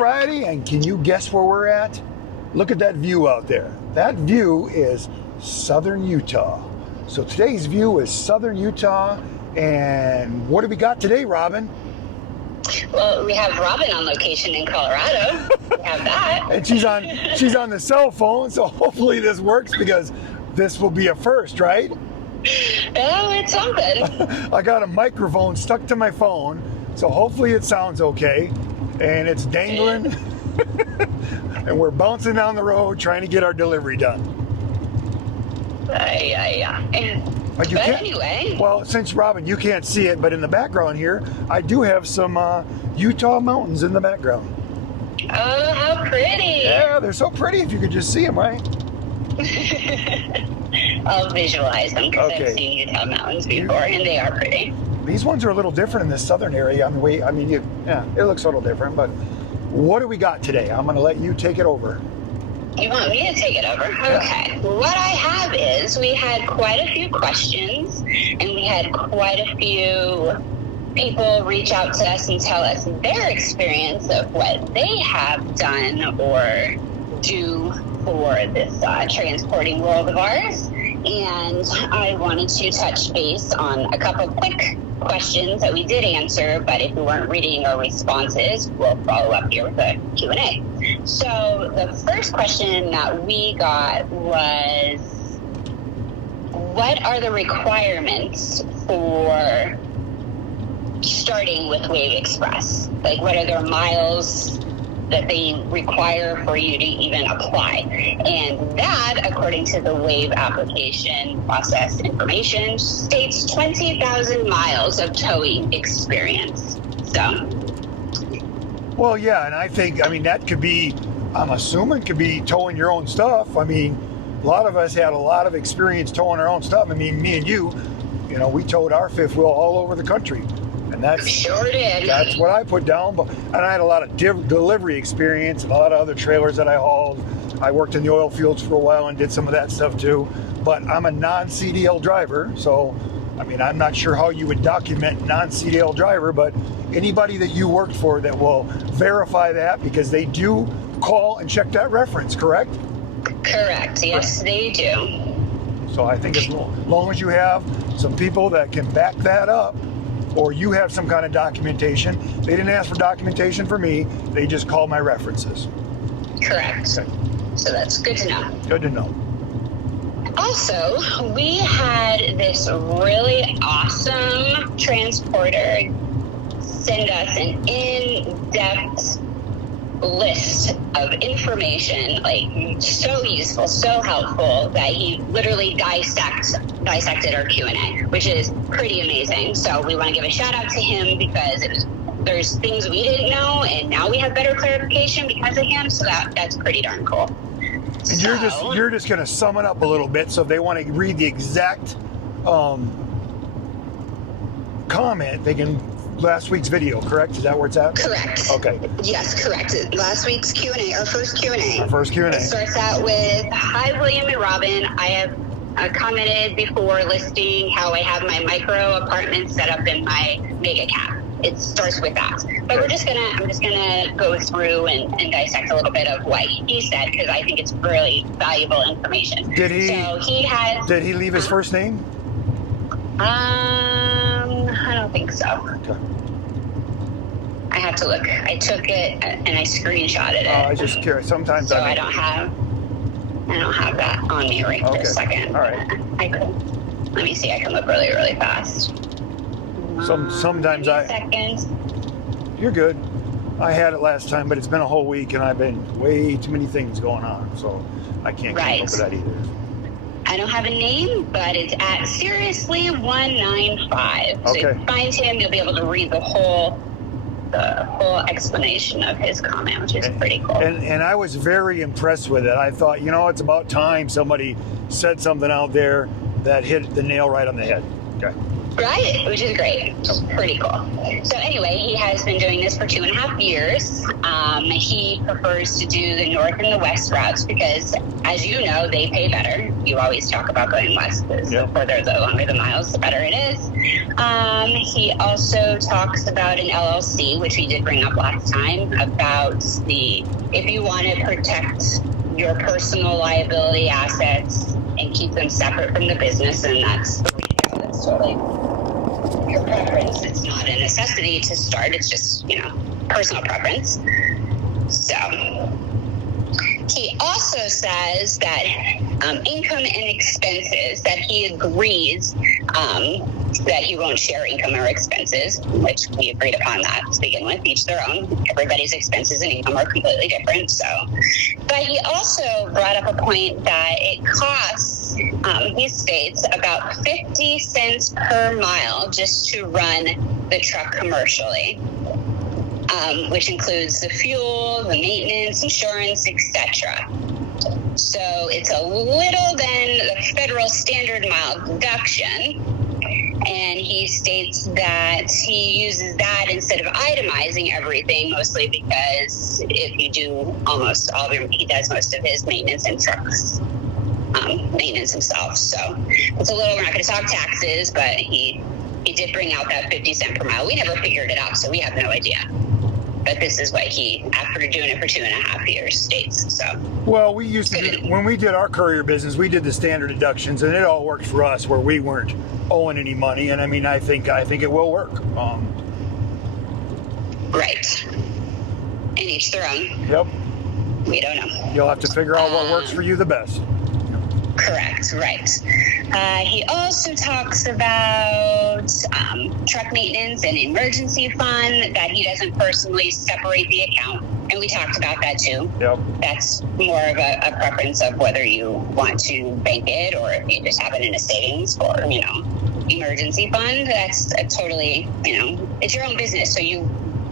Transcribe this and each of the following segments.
Friday, and can you guess where we're at? Look at that view out there. That view is southern Utah. So today's view is southern Utah, and what do we got today, Robin? Well, we have Robin on location in Colorado. We have that. And she's on the cell phone, so hopefully this works because this will be a first, right? Oh, it's something. I got a microphone stuck to my phone, so hopefully it sounds okay. And it's dangling, and we're bouncing down the road trying to get our delivery done. Yeah. But Anyway. Well, since Robin, you can't see it, but in the background here, I do have some Utah mountains in the background. Oh, how pretty. Yeah, they're so pretty if you could just see them, right? I'll visualize them because Okay. I've seen Utah mountains before, and they are pretty. These ones are a little different in this southern area. It looks a little different, but what do we got today? I'm going to let you take it over. You want me to take it over? Yeah. Okay. What I have is we had quite a few questions, and we had quite a few people reach out to us and tell us their experience of what they have done or do for this transporting world of ours. And I wanted to touch base on a couple quick questions that we did answer, but if we weren't reading our responses, we'll follow up here with a Q&A. So the first question that we got was, what are the requirements for starting with Wave Express? Like, what are their miles that they require for you to even apply? And that, according to the Wave application process information, states 20,000 miles of towing experience. So. Well, yeah, and I think, that could be, I'm assuming, could be towing your own stuff. A lot of us had a lot of experience towing our own stuff. Me and you, we towed our fifth wheel all over the country. And that's sure did. That's what I put down. And I had a lot of delivery experience and a lot of other trailers that I hauled. I worked in the oil fields for a while and did some of that stuff too. But I'm a non-CDL driver, so I'm not sure how you would document non-CDL driver, but anybody that you worked for that will verify that, because they do call and check that reference, correct? Correct. Yes, they do. So I think as long as you have some people that can back that up, or you have some kind of documentation. They didn't ask for documentation for me. They just called my references. Correct. Okay. So that's good to know. Good to know. Also, we had this really awesome transporter send us an in-depth list of information, like so useful, so helpful, that he literally dissected our Q&A, which is pretty amazing. So we want to give a shout out to him because there's things we didn't know, and now we have better clarification because of him. So that's pretty darn cool. And you're just going to sum it up a little bit, so if they want to read the exact comment, they can. Last week's video, correct? Is that where it's at? Correct. Okay. Yes, correct. Last week's Q&A, our first Q&A. Our first Q&A. It starts out with, "Hi, William and Robin. I have commented before listing how I have my micro apartment set up in my mega cab." It starts with that. But I'm just gonna go through and dissect a little bit of what he said, because I think it's really valuable information. Did he? So he has. Did he leave his first name? I don't think so. Okay. I have to look. I took it and I screenshotted it. I was just curious. Sometimes so I don't have that on me right this second. All right. Let me see. I can look really, really fast. Sometimes seconds. You're good. I had it last time, but it's been a whole week and I've been way too many things going on, so I can't keep up with that either. I don't have a name, but it's at Seriously195. So Okay. if you find him, you'll be able to read the whole explanation of his comment, which is pretty cool. And I was very impressed with it. I thought, it's about time somebody said something out there that hit the nail right on the head. Okay. Right, which is great. Pretty cool. So anyway, he has been doing this for 2.5 years. He prefers to do the north and the west routes because, as you know, they pay better. You always talk about going west because the further, the longer the miles, the better it is. He also talks about an LLC, which we did bring up last time, about if you want to protect your personal liability assets and keep them separate from the business, and that's totally your preference. It's not a necessity to start. It's just, personal preference. So he also says that income and expenses, that he agrees that he won't share income or expenses, which we agreed upon that to begin with, each their own. Everybody's expenses and income are completely different. So, but he also brought up a point that it costs, he states, about 50 cents per mile just to run the truck commercially, which includes the fuel, the maintenance, insurance, etc. So it's a little than the federal standard mile deduction. And he states that he uses that instead of itemizing everything, mostly because if you do he does most of his maintenance in trucks, maintenance himself. So it's a little, we're not going to talk taxes, but he did bring out that 50 cent per mile. We never figured it out, so we have no idea. But this is what he, after doing it for 2.5 years, states. So, well, we used to when we did our courier business, we did the standard deductions, and it all worked for us where we weren't owing any money. And I mean, I think it will work. Right. And each their own. Yep. We don't know. You'll have to figure out what works for you the best. Correct, right. He also talks about truck maintenance and emergency fund, that he doesn't personally separate the account. And we talked about that too. Yep. That's more of a preference of whether you want to bank it or if you just have it in a savings for, emergency fund. That's a totally, it's your own business. So you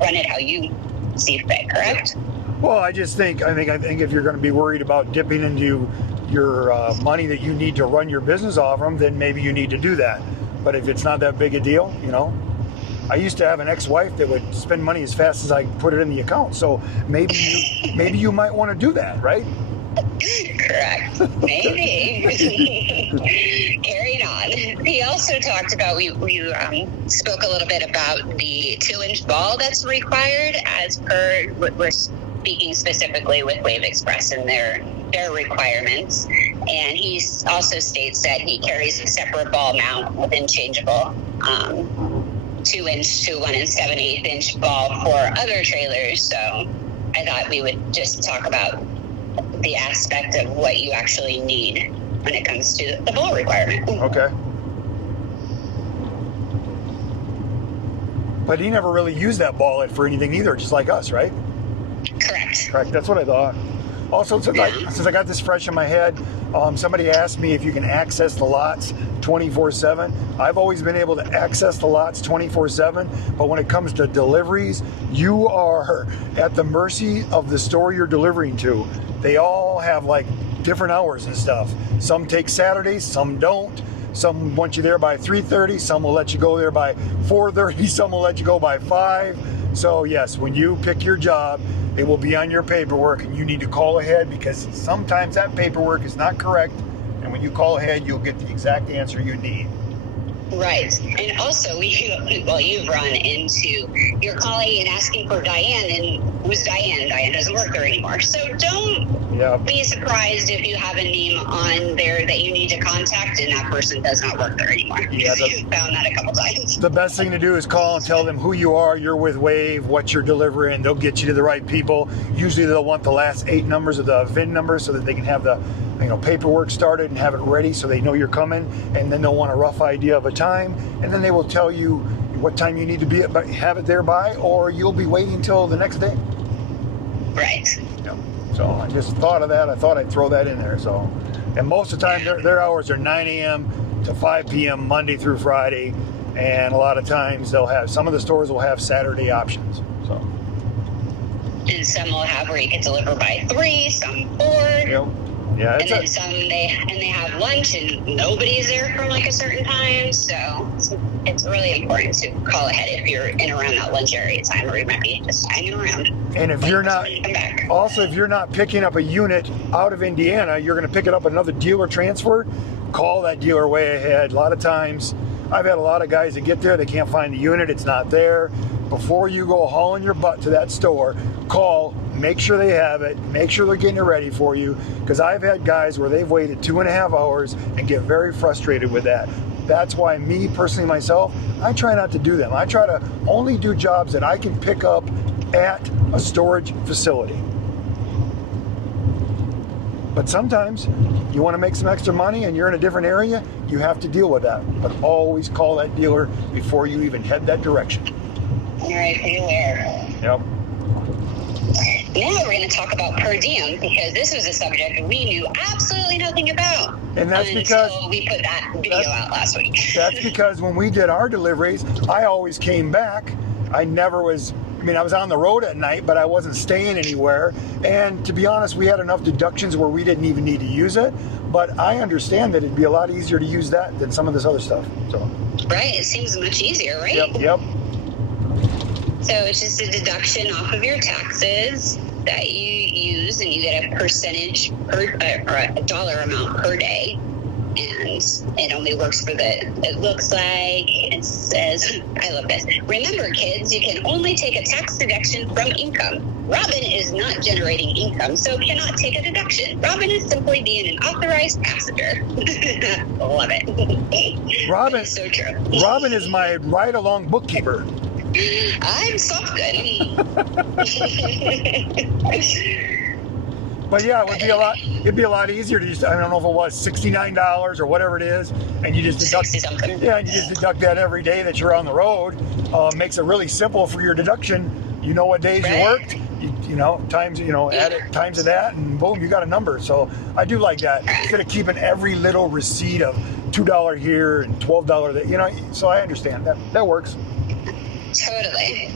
run it how you see fit, correct? Well, I think if you're going to be worried about dipping into your money that you need to run your business off from, then maybe you need to do that. But if it's not that big a deal, I used to have an ex-wife that would spend money as fast as I put it in the account. So maybe you might want to do that, right? Correct. Maybe. Carrying on. He also talked about, we spoke a little bit about the 2-inch ball that's required as per, we're speaking specifically with Wave Express and their requirements. And he also states that he carries a separate ball mount with interchangeable 2-inch to 1 7/8 inch ball for other trailers. So I thought we would just talk about the aspect of what you actually need when it comes to the ball requirement. Okay. But he never really used that ball for anything either, just like us, right? Correct. That's what I thought. Also, since I got this fresh in my head, somebody asked me if you can access the lots 24/7. I've always been able to access the lots 24/7, but when it comes to deliveries, you are at the mercy of the store you're delivering to. They all have like different hours and stuff. Some take Saturdays, some don't. Some want you there by 3:30, some will let you go there by 4:30, some will let you go by 5. So yes, when you pick your job, it will be on your paperwork, and you need to call ahead because sometimes that paperwork is not correct. And when you call ahead, you'll get the exact answer you need. Right. And also, you've run into, you're calling and asking for Diane, and who's Diane? Diane doesn't work there anymore. So don't be surprised if you have a name on there that you need to contact and that person does not work there anymore. Yeah, you've found that a couple times. The best thing to do is call and tell them who you are, you're with Wave, what you're delivering. They'll get you to the right people. Usually they'll want the last 8 numbers of the VIN number so that they can have the paperwork started and have it ready so they know you're coming, and then they'll want a rough idea of a time, and then they will tell you what time you need to have it there by, or you'll be waiting till the next day. Right. Yeah. So I just thought of that. I thought I'd throw that in there. So, and most of the time their hours are 9 a.m. to 5 p.m. Monday through Friday, and a lot of times some of the stores will have Saturday options. So. And some will have where you can deliver by 3, some 4. Yep. Yeah, and then they have lunch and nobody's there from like a certain time. So it's really important to call ahead if you're in around that lunch area time, or you might be just hanging around. And if you're not, also if you're not picking up a unit out of Indiana, you're going to pick it up another dealer transfer. Call that dealer way ahead. A lot of times, I've had a lot of guys that get there, they can't find the unit, it's not there. Before you go hauling your butt to that store, call, make sure they have it, make sure they're getting it ready for you, because I've had guys where they've waited 2.5 hours and get very frustrated with that. That's why me, personally myself, I try not to do them. I try to only do jobs that I can pick up at a storage facility. But sometimes you want to make some extra money and you're in a different area, you have to deal with that. But always call that dealer before you even head that direction. Right, beware. Yep. Now we're going to talk about per diem, because this was a subject we knew absolutely nothing about. And that's because we put that video out last week. That's because when we did our deliveries, I always came back. I was on the road at night, but I wasn't staying anywhere. And to be honest, we had enough deductions where we didn't even need to use it. But I understand that it'd be a lot easier to use that than some of this other stuff. So. Right, it seems much easier, right? Yep. So it's just a deduction off of your taxes that you use, and you get a percentage or a dollar amount per day. And it only works for it looks like, it says, I love this. Remember, kids, you can only take a tax deduction from income. Robin is not generating income, so cannot take a deduction. Robin is simply being an authorized passenger. Love it. Robin, so true. Robin is my ride-along bookkeeper. I'm so good. But yeah, it'd be a lot easier to just, I don't know if it was $69 or whatever it is, and you just deduct, and you just deduct that every day that you're on the road. Makes it really simple for your deduction. You know what days you worked, add it times of that, and boom, you got a number. So I do like that. Instead of keeping every little receipt of $2 here and $12 there, so I understand that. That works. Totally.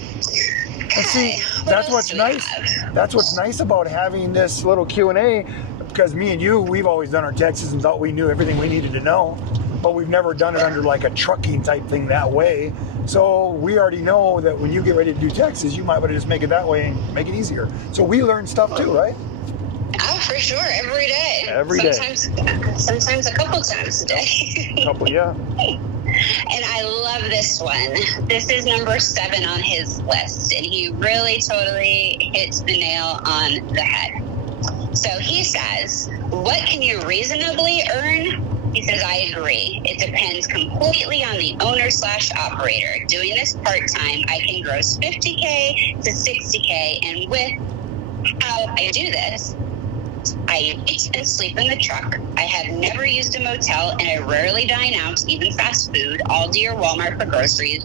And see, that's what's nice. That's what's nice about having this little Q&A, because me and you, we've always done our taxes and thought we knew everything we needed to know, but we've never done it under like a trucking type thing that way. So we already know that when you get ready to do taxes, you might want to just make it that way and make it easier. So we learn stuff too, right? Oh, for sure, every day. Every day. Sometimes a couple times a day. Yeah. And I love this one. This is number 7 on his list, and he really totally hits the nail on the head. So he says, what can you reasonably earn? He says, I agree. It depends completely on the owner/operator. Doing this part-time, I can gross $50K to $60K, and with how I do this, I eat and sleep in the truck. I have never used a motel, and I rarely dine out, even fast food, Aldi or Walmart for groceries,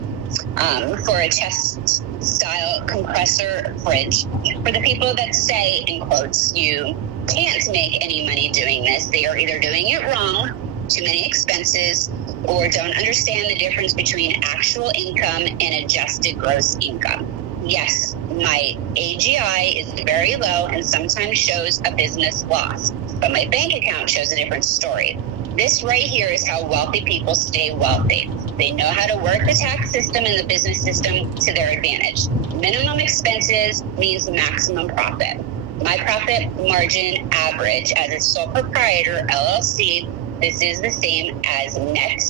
for a chest-style compressor fridge. For the people that say, in quotes, you can't make any money doing this, they are either doing it wrong, too many expenses, or don't understand the difference between actual income and adjusted gross income. Yes, my AGI is very low and sometimes shows a business loss, but my bank account shows a different story. This right here is how wealthy people stay wealthy. They know how to work the tax system and the business system to their advantage. Minimum expenses means maximum profit. My profit margin average as a sole proprietor LLC, this is the same as net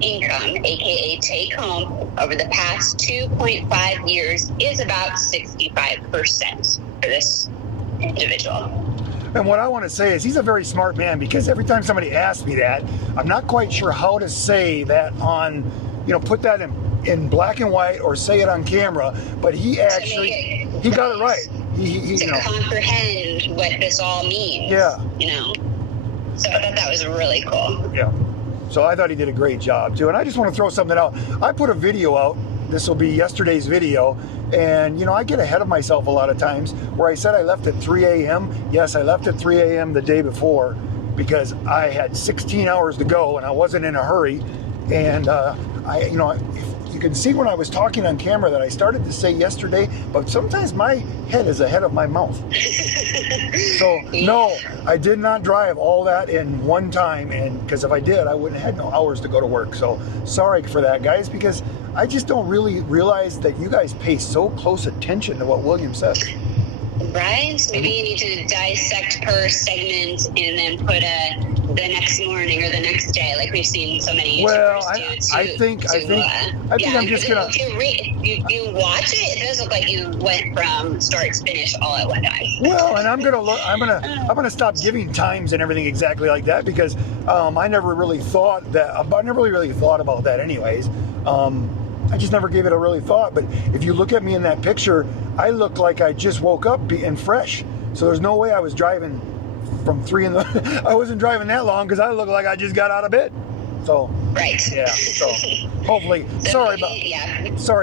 income, aka take home, over the past 2.5 years is about 65% for this individual. And what I want to say is he's a very smart man, because every time somebody asks me that, I'm not quite sure how to say that on, put that in black and white or say it on camera, but he got it right. He to comprehend what this all means. Yeah. So I thought that was really cool. Yeah. So I thought he did a great job too. And I just want to throw something out. I put a video out. This will be yesterday's video. And, I get ahead of myself a lot of times where I said I left at 3 a.m. Yes, I left at 3 a.m. the day before because I had 16 hours to go and I wasn't in a hurry. And if you can see when I was talking on camera that I started to say yesterday, but sometimes my head is ahead of my mouth. So no, I did not drive all that in one time, and because if I did, I wouldn't have had no hours to go to work. So sorry for that, guys, because I just don't really realize that you guys pay so close attention to what William says. Right? Maybe you need to dissect per segment and then put the next morning or the next day, like we've seen so many YouTubers do. I think I'm just gonna. If you watch it, it does look like you went from start to finish all at one time. Well, and I'm gonna stop giving times and everything exactly like that, because I never really thought about that anyways. I just never gave it a really thought. But if you look at me in that picture, I look like I just woke up and fresh. So there's no way I was driving from 3 in the. I wasn't driving that long, because I look like I just got out of bed. So right. Yeah. So hopefully, sorry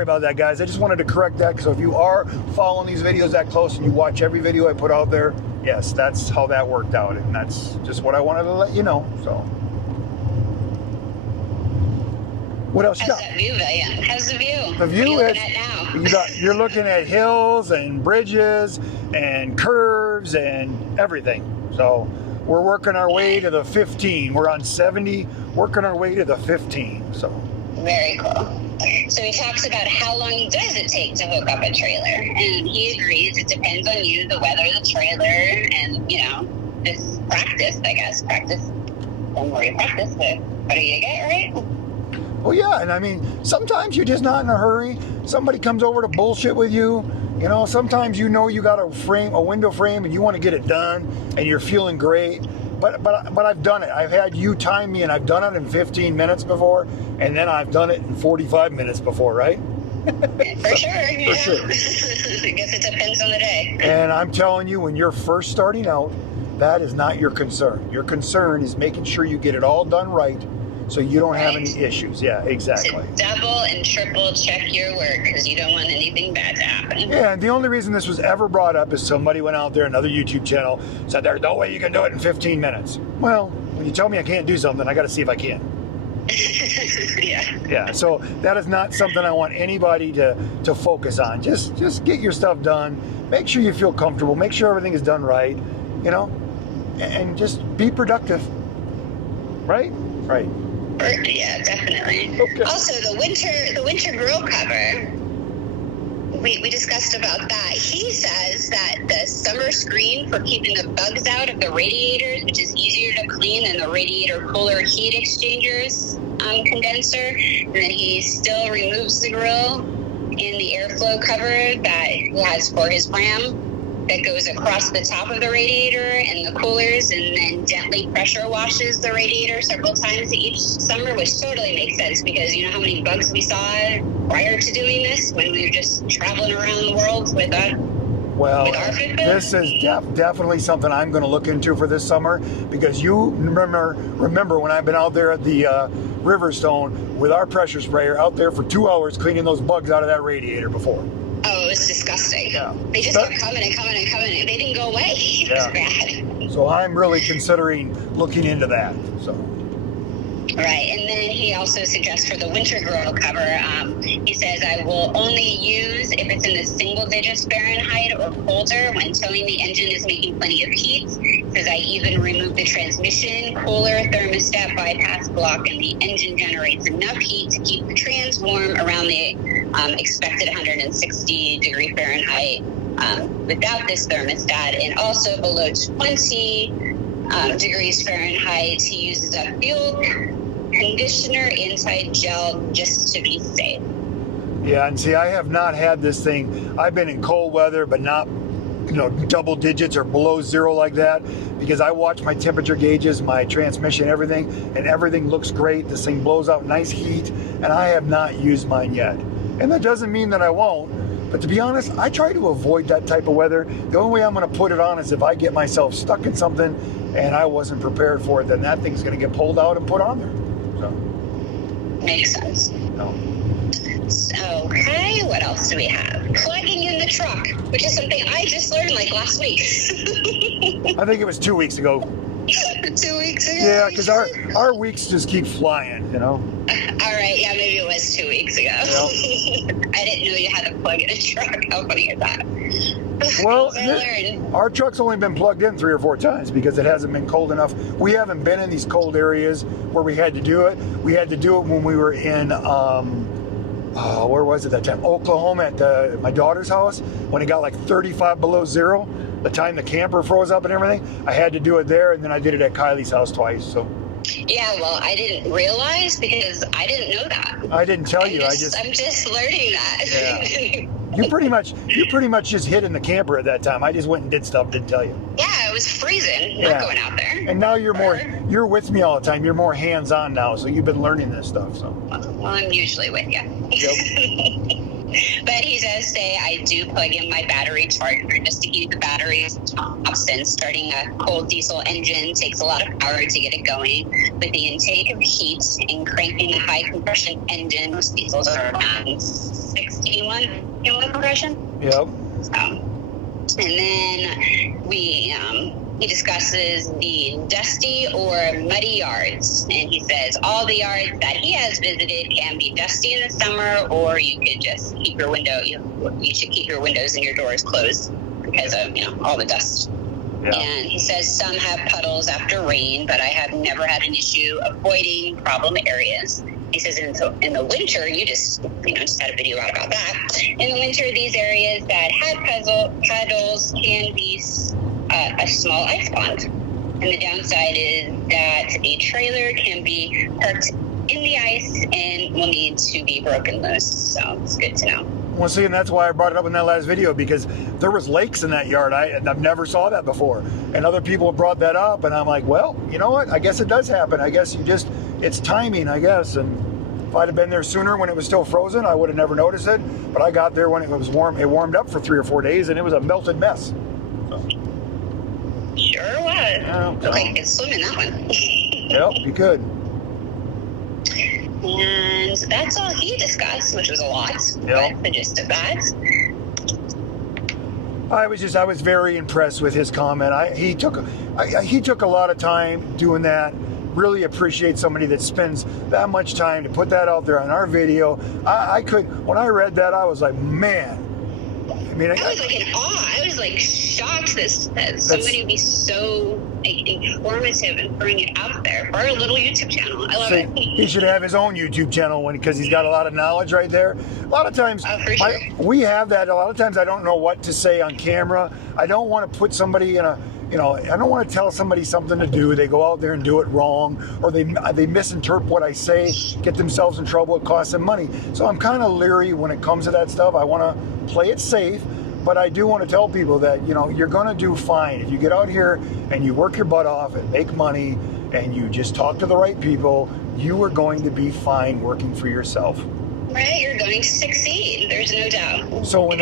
about that, guys. I just wanted to correct that. So if you are following these videos that close and you watch every video I put out there, yes, that's how that worked out, and that's just what I wanted to let you know. So. What else you got? How's that view, William? How's the view? The view what are is you looking at now? You're looking at hills and bridges and curves and everything. So we're working our way to the 15. We're on 70, working our way to the 15. So very cool. So he talks about how long does it take to hook up a trailer, and he agrees it depends on you, the weather, the trailer, and this practice. I guess practice. The more you practice, the better you get, right? Well, yeah, and I mean, sometimes you're just not in a hurry. Somebody comes over to bullshit with you. Sometimes you got a window frame, and you want to get it done, and you're feeling great. But I've done it. I've had you time me, and I've done it in 15 minutes before, and then I've done it in 45 minutes before, right? For sure. Yeah. For sure. I guess it depends on the day. And I'm telling you, when you're first starting out, that is not your concern. Your concern is making sure you get it all done right, so you don't have any issues. Yeah, exactly. So double and triple check your work, because you don't want anything bad to happen. Yeah, and the only reason this was ever brought up is somebody went out there, another YouTube channel, said there's no way you can do it in 15 minutes. Well, when you tell me I can't do something, I got to see if I can. Yeah. Yeah, so that is not something I want anybody to focus on. Just get your stuff done. Make sure you feel comfortable. Make sure everything is done right, and just be productive. Right? Right. Yeah, definitely. Okay. Also, the winter grill cover. We discussed about that. He says that the summer screen for keeping the bugs out of the radiators, which is easier to clean than the radiator cooler heat exchangers condenser, and then he still removes the grill in the airflow cover that he has for his Ram, that goes across the top of the radiator and the coolers, and then gently pressure washes the radiator several times each summer, which totally makes sense, because you know how many bugs we saw prior to doing this when we were just traveling around the world with our this is definitely something I'm going to look into for this summer, because you remember when I've been out there at the Riverstone with our pressure sprayer out there for 2 hours cleaning those bugs out of that radiator before. Oh, it was disgusting. Yeah. They just kept coming and coming and coming. They didn't go away. It was bad. So I'm really considering looking into that. So. Right, and then he also suggests for the winter grill cover, he says, I will only use if it's in the single digits Fahrenheit or colder when towing the engine is making plenty of heat. Says I even remove the transmission, cooler, thermostat, bypass block, and the engine generates enough heat to keep the trans warm around the expected 160 degree Fahrenheit without this thermostat, and also below 20 degrees Fahrenheit. He uses a fuel conditioner inside gel just to be safe. Yeah, and see, I have not had this thing. I've been in cold weather, but not double digits or below zero like that, because I watch my temperature gauges, my transmission, everything, and everything looks great. This thing blows out nice heat, and I have not used mine yet. And that doesn't mean that I won't, but to be honest, I try to avoid that type of weather. The only way I'm going to put it on is if I get myself stuck in something and I wasn't prepared for it, then that thing's going to get pulled out and put on there. So makes sense. No. Okay, what else do we have? Plugging in the truck, which is something I just learned like last week. I think it was 2 weeks ago. 2 weeks ago? Yeah, because our weeks just keep flying, All right, yeah, maybe it was 2 weeks ago. Yep. I didn't know you had to plug in a truck. How funny is that? Well, I learned. our truck's only been plugged in 3 or 4 times because it hasn't been cold enough. We haven't been in these cold areas where we had to do it. We had to do it when we were in, where was it that time? Oklahoma at my daughter's house when it got like 35 below zero. The time the camper froze up and everything, I had to do it there, and then I did it at Kylie's house twice. So. Yeah, well, I didn't realize because I didn't know that. I didn't tell you. I'm just learning that. Yeah. You pretty much just hid in the camper at that time. I just went and did stuff, didn't tell you. Yeah, it was freezing. Not going out there. And now you're with me all the time. You're more hands-on now, so you've been learning this stuff. So. Well, I'm usually with you. Yep. But he does say I do plug in my battery charger just to keep the batteries up, since starting a cold diesel engine takes a lot of power to get it going. With the intake of heat and cranking a high compression engine, most diesels are around 61 kilo compression. Yep. And then he discusses the dusty or muddy yards, and he says all the yards that he has visited can be dusty in the summer, or you could just keep your window. You should keep your windows and your doors closed because of all the dust. Yeah. And he says some have puddles after rain, but I have never had an issue avoiding problem areas. He says in the winter, you just had a video out about that. In the winter, these areas that had puddles can be a small ice pond. And the downside is that a trailer can be parked in the ice and will need to be broken loose. So it's good to know. Well, see, and that's why I brought it up in that last video, because there was lakes in that yard. I've never saw that before. And other people have brought that up, and I'm like, well, you know what? I guess it does happen. I guess it's timing, I guess. And if I'd have been there sooner when it was still frozen, I would have never noticed it. But I got there when it was warm. It warmed up for 3 or 4 days, and it was a melted mess. So. Sure was. Looked like you could swim in that one. Yep, you could. And that's all he discussed, which was a lot. Yep. But the gist of that. I was very impressed with his comment. He took a lot of time doing that. Really appreciate somebody that spends that much time to put that out there on our video. When I read that, I was like, man. I mean, I was like in awe. I was like shocked that somebody would be so informative and putting it out there for our little YouTube channel. I love it. He should have his own YouTube channel because he's got a lot of knowledge right there. A lot of times, we have that. A lot of times I don't know what to say on camera. I don't want to put somebody in a, I don't want to tell somebody something to do. They go out there and do it wrong, or they misinterpret what I say, get themselves in trouble, it costs them money. So I'm kind of leery when it comes to that stuff. I want to play it safe, but I do want to tell people that, you're going to do fine. If you get out here and you work your butt off and make money and you just talk to the right people, you are going to be fine working for yourself. Right, you're going to succeed. There's no doubt. So if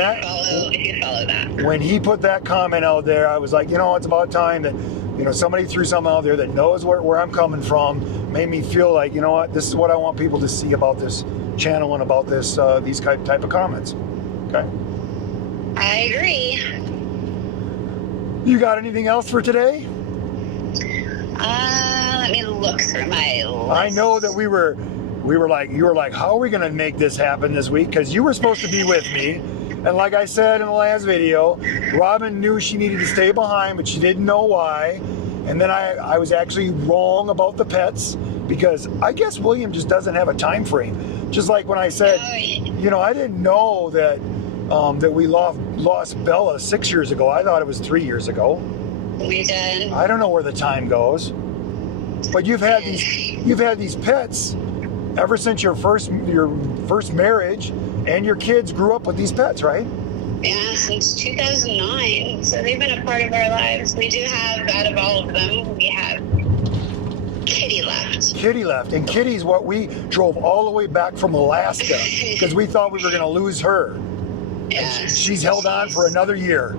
you follow that. When he put that comment out there, I was like, it's about time that, somebody threw something out there that knows where I'm coming from, made me feel like, this is what I want people to see about this channel and about these type of comments. Okay. I agree. You got anything else for today? Let me look through my list. I know that you were like, how are we going to make this happen this week? Because you were supposed to be with me. And like I said in the last video, Robin knew she needed to stay behind, but she didn't know why. And then I was actually wrong about the pets, because I guess William just doesn't have a time frame. Just like when I said, I didn't know that we lost Bella 6 years ago. I thought it was 3 years ago. We did. I don't know where the time goes. But you've had these pets ever since your first marriage, and your kids grew up with these pets, right? Yeah, since 2009. So they've been a part of our lives. We do have, out of all of them, we have Kitty left. Kitty left. And Kitty's what we drove all the way back from Alaska because we thought we were going to lose her. Yeah, she's held on for another year.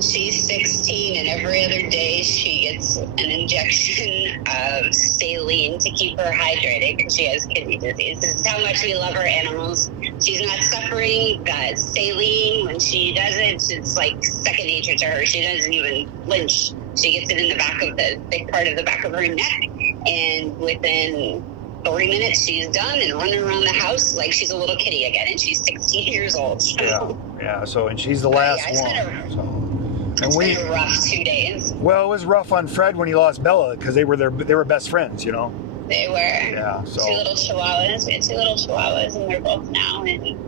She's 16, and every other day she gets an injection of saline to keep her hydrated because she has kidney disease. This is how much we love our animals. She's not suffering saline. When she does it, it's like second nature to her. She doesn't even flinch. She gets it in the back of the big part of the back of her neck, and within 3 minutes, she's done and running around the house like she's a little kitty again, and she's 16 years old. So. Yeah. So, and she's the last one. And it's been a rough 2 days. Well, it was rough on Fred when he lost Bella because they were best friends, you know. They were. Yeah. So. Two little chihuahuas. We had 2 little chihuahuas, and they're both now. And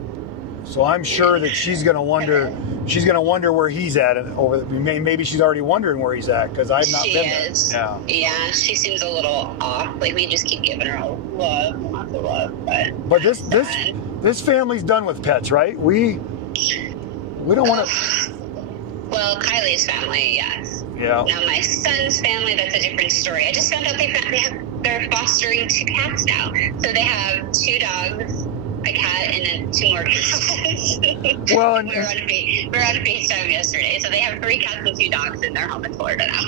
so I'm sure that she's gonna wonder. She's gonna wonder where he's at. Maybe she's already wondering where he's at because I've not been there. Yeah. Yeah, she seems a little off. Like we just keep giving her lots of love. But this family's done with pets, right? We don't want to. Well, Kylie's family, yes. Yeah. Now my son's family, that's a different story. I just found out they're fostering 2 cats now. So they have 2 dogs, a cat, and then 2 more cats. Well, we were on FaceTime yesterday. So they have 3 cats and 2 dogs in their home in Florida now.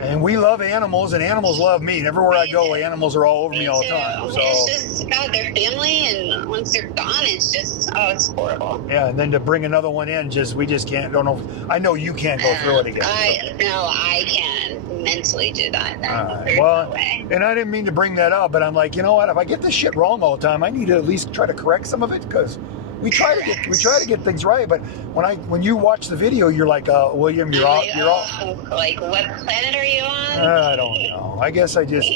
And we love animals, and animals love me. And everywhere I go, animals are all over me all the time. So. It's just, God, they're family, and once they're gone, it's just, it's horrible. Yeah, and then to bring another one in, we just can't. Don't know. I know you can't go through it again. I can mentally do that. Well, and I didn't mean to bring that up, but I'm like, you know what? If I get this shit wrong all the time, I need to at least try to correct some of it because we try to get things right. But when you watch the video, you're like, William, you're off. Like, what planet are you on? I don't know. I guess I just.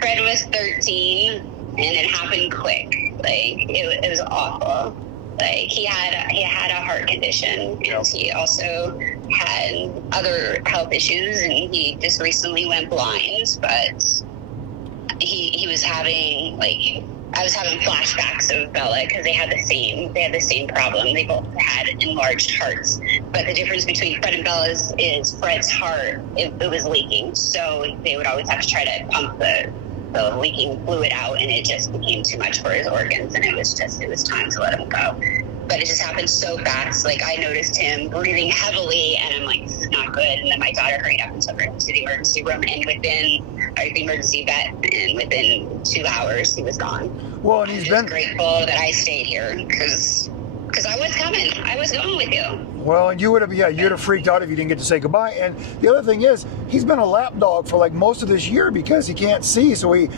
Fred was 13, and it happened quick. Like it was awful. Like he had a heart condition, and he also had other health issues, and he just recently went blind. But he was having I was having flashbacks of Bella because they had the same problem. They both had enlarged hearts, but the difference between Fred and Bella's is Fred's heart it was leaking, so they would always have to try to pump the leaking fluid out, and it just became too much for his organs, and it was time to let him go. But it just happened so fast. Like I noticed him breathing heavily, and I'm like, this is not good. And then my daughter hurried up and took him to the emergency room, and the emergency vet, and within 2 hours he was gone. Well, and he's been grateful that I stayed here because I was coming. I was going with you. Well, and you'd have freaked out if you didn't get to say goodbye. And the other thing is, he's been a lap dog for like most of this year because he can't see. So we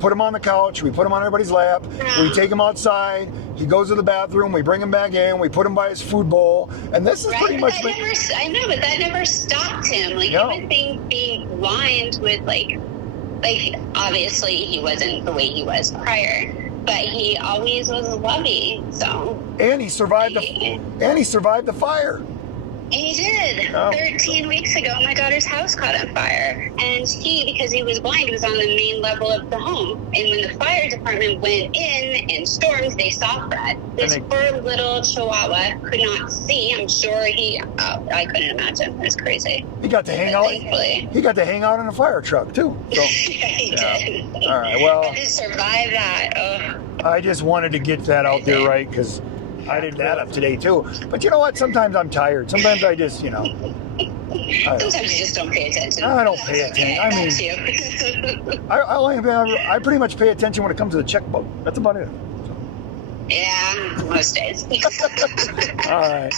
put him on the couch, we put him on everybody's lap, we take him outside, he goes to the bathroom, we bring him back in, we put him by his food bowl, and this is pretty much. I know, but that never stopped him. Like even being blind with like obviously he wasn't the way he was prior. But he always was lovey, so. And he survived the fire. He did. 13 weeks ago, my daughter's house caught on fire. And because he was blind, was on the main level of the home. And when the fire department went in storms, they saw Fred. This poor little chihuahua could not see. I'm sure I couldn't imagine. It was crazy. He got to hang out. He got to hang out in a fire truck, too. So. Yeah, he did. All right, well. I just survived that. I just wanted to get that out there right, because I did that up today too. But you know what? Sometimes I'm tired. Sometimes I just, Sometimes you just don't pay attention. I don't pay attention. I mean, I pretty much pay attention when it comes to the checkbook. That's about it. Yeah, most days. All right.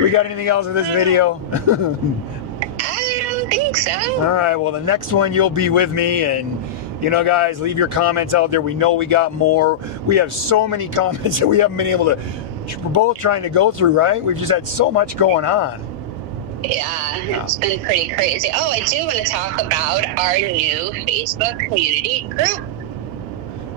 We got anything else in this video? I don't think so. All right. Well, the next one you'll be with me, and guys, leave your comments out there. We know we got more. We have so many comments that we haven't been able to. We're both trying to go through, right? We've just had so much going on. Yeah, it's been pretty crazy. Oh, I do want to talk about our new Facebook community group.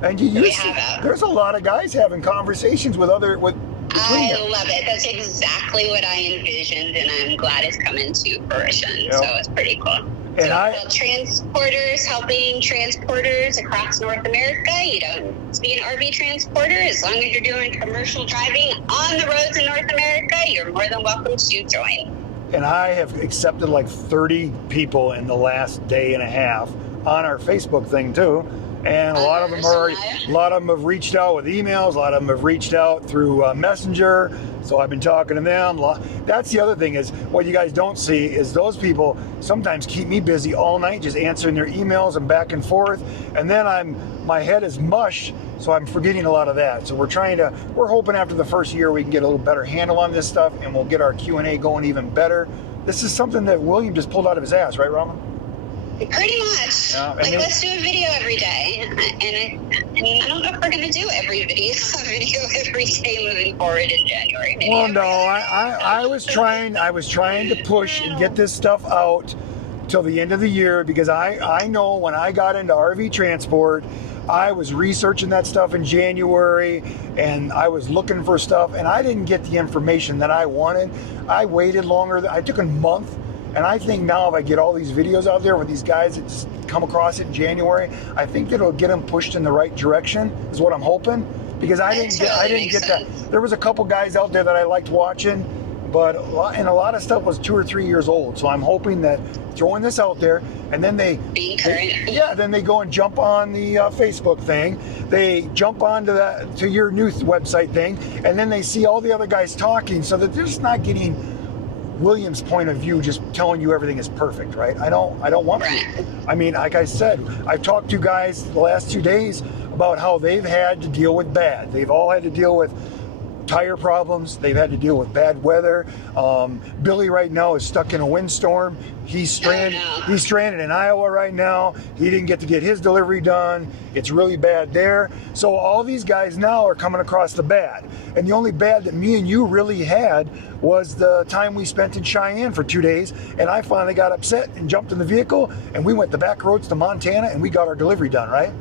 And there's a lot of guys having conversations with between them. Love it. That's exactly what I envisioned, and I'm glad it's coming to fruition. So it's pretty cool. And transporters, helping transporters across North America. You don't have to be an RV transporter. As long as you're doing commercial driving on the roads in North America, you're more than welcome to join. And I have accepted like 30 people in the last day and a half on our Facebook thing too. And a lot of them have reached out with emails. A lot of them have reached out through Messenger. So I've been talking to them. That's the other thing is what you guys don't see is those people sometimes keep me busy all night just answering their emails and back and forth. And then my head is mush, so I'm forgetting a lot of that. So we're hoping after the first year we can get a little better handle on this stuff, and we'll get our Q&A going even better. This is something that William just pulled out of his ass, right, Robin? Pretty much. Like, let's do a video every day. And I don't know if we're going to do every video every day moving forward in January. Maybe well, no, I was trying to push and get this stuff out till the end of the year, because I know when I got into RV transport, I was researching that stuff in January, and I was looking for stuff, and I didn't get the information that I wanted. I waited longer. I took a month. And I think now if I get all these videos out there with these guys that just come across it in January, I think it'll get them pushed in the right direction, is what I'm hoping. Because I didn't get that. There was a couple guys out there that I liked watching, but a lot of stuff was 2 or 3 years old. So I'm hoping that throwing this out there, and then then they go and jump on the Facebook thing. They jump onto to your new website thing, and then they see all the other guys talking, so that they're just not getting William's point of view, just telling you everything is perfect, right? I don't want to. I mean, like I said, I've talked to guys the last 2 days about how they've had to deal with bad. They've all had to deal with tire problems. They've had to deal with bad weather. Billy right now is stuck in a windstorm. He's stranded. He's stranded in Iowa right now. He didn't get to get his delivery done. It's really bad there. So all these guys now are coming across the bad. And the only bad that me and you really had was the time we spent in Cheyenne for 2 days. And I finally got upset and jumped in the vehicle, and we went the back roads to Montana, and we got our delivery done, right?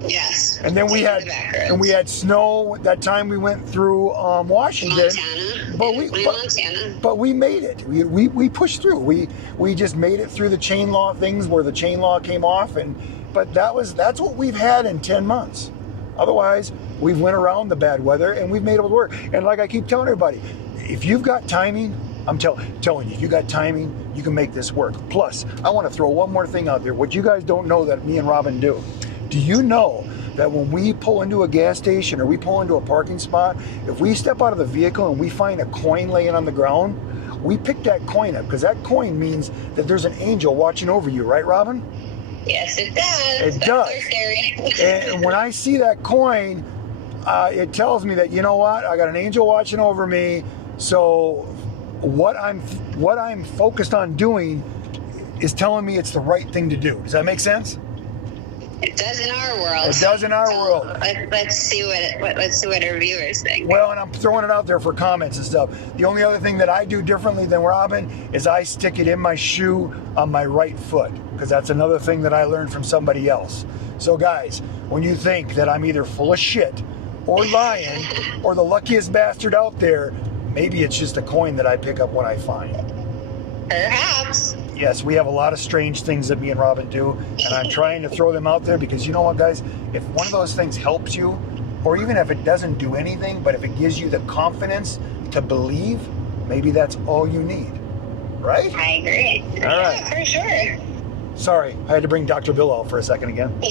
Yes. And then we had snow that time we went through Washington. Montana. But we made it. We pushed through. We just made it through the chain law things where the chain law came off, but that's what we've had in 10 months. Otherwise, we've went around the bad weather and we've made it work. And like I keep telling everybody, if you've got timing, I'm telling you, if you got timing, you can make this work. Plus, I want to throw one more thing out there. What you guys don't know that me and Robin do. Do you know that when we pull into a gas station or we pull into a parking spot, if we step out of the vehicle and we find a coin laying on the ground, we pick that coin up, because that coin means that there's an angel watching over you, right, Robin? Yes, it does. It does. And when I see that coin, it tells me that, you know what, I got an angel watching over me. So what I'm focused on doing is telling me it's the right thing to do. Does that make sense? It does in our world. It does in our world. Let's see what our viewers think. Well, and I'm throwing it out there for comments and stuff. The only other thing that I do differently than Robin is I stick it in my shoe on my right foot, because that's another thing that I learned from somebody else. So guys, when you think that I'm either full of shit or lying or the luckiest bastard out there, maybe it's just a coin that I pick up when I find it. Perhaps. Yes, we have a lot of strange things that me and Robin do, and I'm trying to throw them out there because, you know what, guys, if one of those things helps you, or even if it doesn't do anything, but if it gives you the confidence to believe, maybe that's all you need, right? I agree. All right. Yeah, for sure. Sorry, I had to bring Dr. Bill out for a second again. I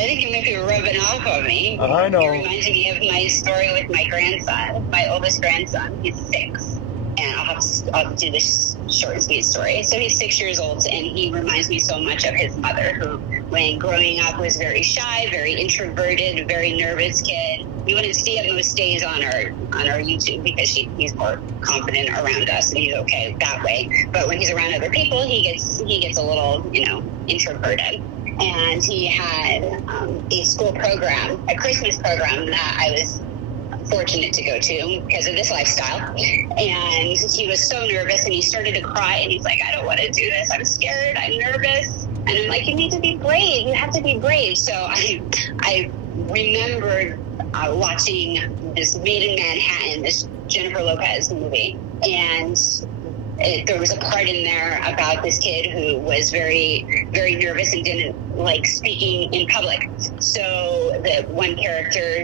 think you might be rubbing off on me. I know. It reminds me of my story with my grandson, my oldest grandson. He's 6. And I'll do this short and sweet story. So he's 6 years old, and he reminds me so much of his mother, who, when growing up, was very shy, very introverted, very nervous kid. You wouldn't see him most days on our YouTube, because he's more confident around us, and he's okay that way. But when he's around other people, he gets a little, introverted. And he had a school program, a Christmas program that I was fortunate to go to because of this lifestyle. And he was so nervous, and he started to cry, and he's like, I don't want to do this. I'm scared. I'm nervous. And I'm like, you need to be brave. You have to be brave. So I remembered watching this Made in Manhattan, this Jennifer Lopez movie. And there was a part in there about this kid who was very, very nervous and didn't like speaking in public. So the one character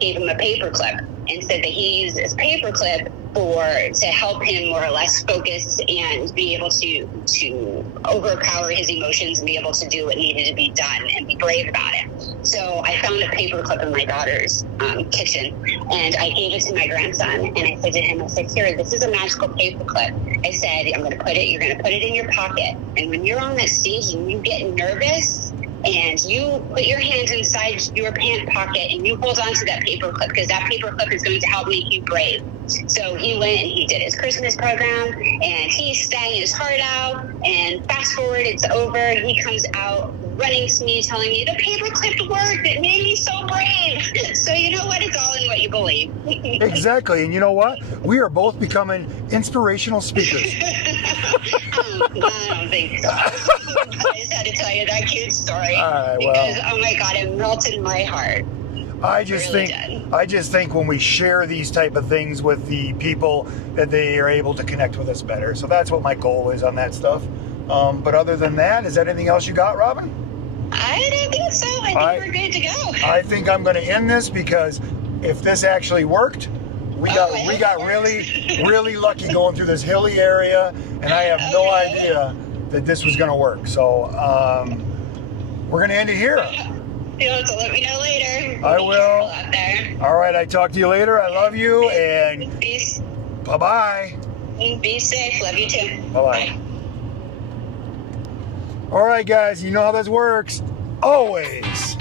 gave him a paperclip and said that he used this paperclip to help him more or less focus and be able to overpower his emotions and be able to do what needed to be done and be brave about it. So I found a paperclip in my daughter's kitchen, and I gave it to my grandson, and I said to him, I said, here, this is a magical paperclip. I said, you're going to put it in your pocket, and when you're on that stage and you get nervous, and you put your hand inside your pant pocket and you hold on to that paper clip, because that paper clip is going to help make you brave. So he went and he did his Christmas program, and he sang his heart out, and fast forward, it's over. He comes out running to me telling me, the paper clip worked. It made me so brave. So you know what? It's all in what you believe. Exactly. And you know what? We are both becoming inspirational speakers. I don't think so. I just had to tell you that cute story. All right, because, well, oh my God, it melted my heart. I just think when we share these type of things with the people, that they are able to connect with us better. So that's what my goal is on that stuff. But other than that, is that anything else you got, Robin? I don't think so. I think we're good to go. I think I'm going to end this, because if this actually worked, we got really lucky going through this hilly area, and I have no idea that this was going to work. So we're going to end it here. You'll have to let me know later. I Be will. careful out there. All right, I talk to you later. I love you, and bye-bye. Be safe. Love you too. Bye-bye. All right, guys, you know how this works. Always